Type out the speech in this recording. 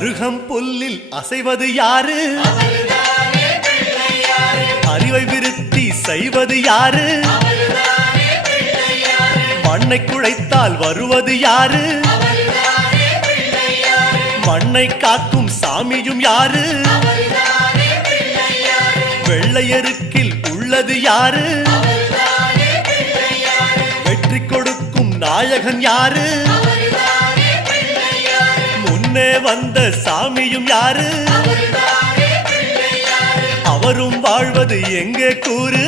அருகம் புல்லில் அசைவது யாரு? அறிவை விருத்தி செய்வது யாரு? மண்ணை குழைத்தால் வருவது யாரு? மண்ணை காக்கும் சாமியும் யாரு? வெள்ளையருக்கில் உள்ளது யாரு? வெற்றி கொடுக்கும் நாயகன் யாரு? முன்னே வந்த சாமியும் யாரு? அவரும் வாழ்வது எங்கே கூறு?